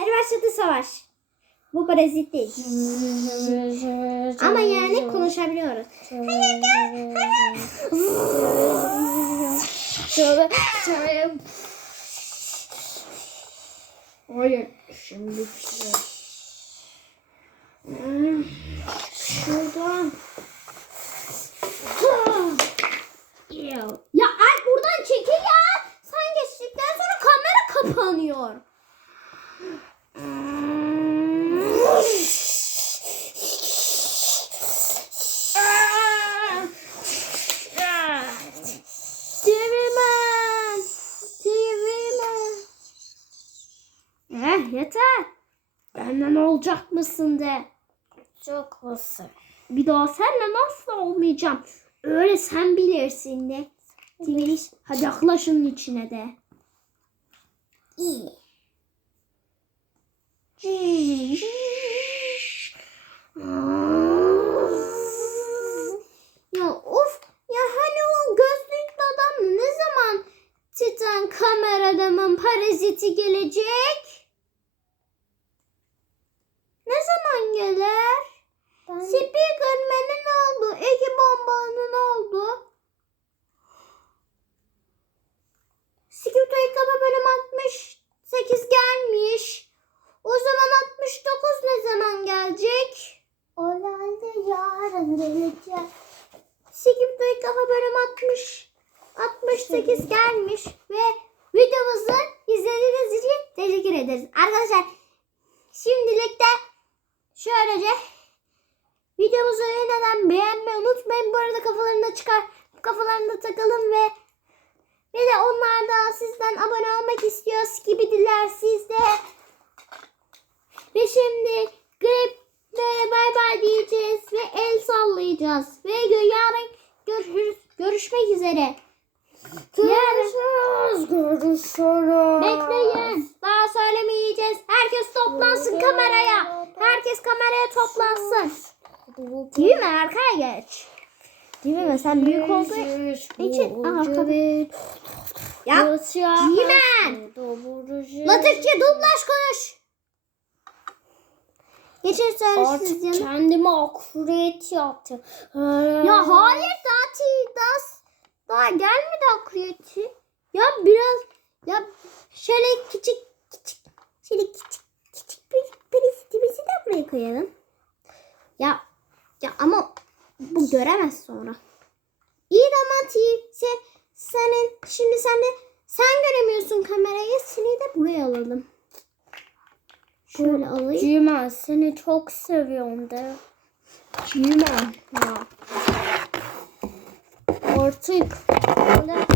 Hadi başladı savaş. Bu parazit değil. Ama yani konuşabiliyoruz. Şöyle şöyle. Hayır. Şimdi. Hmm, Yeter. Benden olacak mısın de. Çok basit. Bir daha seninle nasıl olmayacağım? Öyle sen bilirsin de. Tiviliş hadi akla şunun içine de. İyi. Ya of ya hani o gözlüklü adam ne zaman Titan kamera adamın paraziti gelecek? Ne zaman gelir? Ben Speakerman'ın oldu. Eki bombanın oldu. Skipto'yu kapa bölüm 68 gelmiş. O zaman 69 ne zaman gelecek? o halde yarın geleceğim. Skipto'yu kapa bölüm 60 68 gelmiş ve videomuzu izlediğiniz için teşekkür ederiz. Arkadaşlar şimdilik de şöylece videomuzu yeniden beğenmeyi unutmayın. Bu arada kafalarında çıkar kafalarında takalım ve ve de onlar da sizden abone olmak istiyor. Skibidiler sizde. Ve şimdi grip ve bay bay diyeceğiz ve el sallayacağız. Ve yarın görüşürüz. Görüşmek üzere. Görüşürüz. Görüşürüz. Bekleyin. Daha söylemeyeceğiz. Herkes toplansın kameraya. Herkes kameraya toplansın. Değil mi? Arkaya geç. Değil mi? Sen büyük olduğun için arkada. Ya Cimen. Latifçe dublaj konuş. Geçin söylersiniz Artık canım. kendime akriyet yaptım. Ya hayır ti- daha, daha gelmedi akriyeti. Ya biraz ya şöyle küçük küçük şöyle küçük küçük bir birisi de buraya koyalım. Ya ya ama bu göremez sonra. İyi ama sen, senin şimdi sen de sen göremiyorsun kamerayı seni de buraya alalım. Şöyle alayım. Cimen seni çok seviyorum de. Cimen. Ya. Artık böyle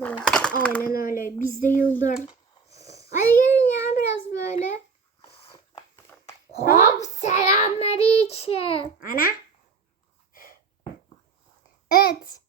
Doğru. Aynen öyle. Bizde yıldır. Hadi gelin ya biraz böyle. Hop selamları için. Ana. Evet.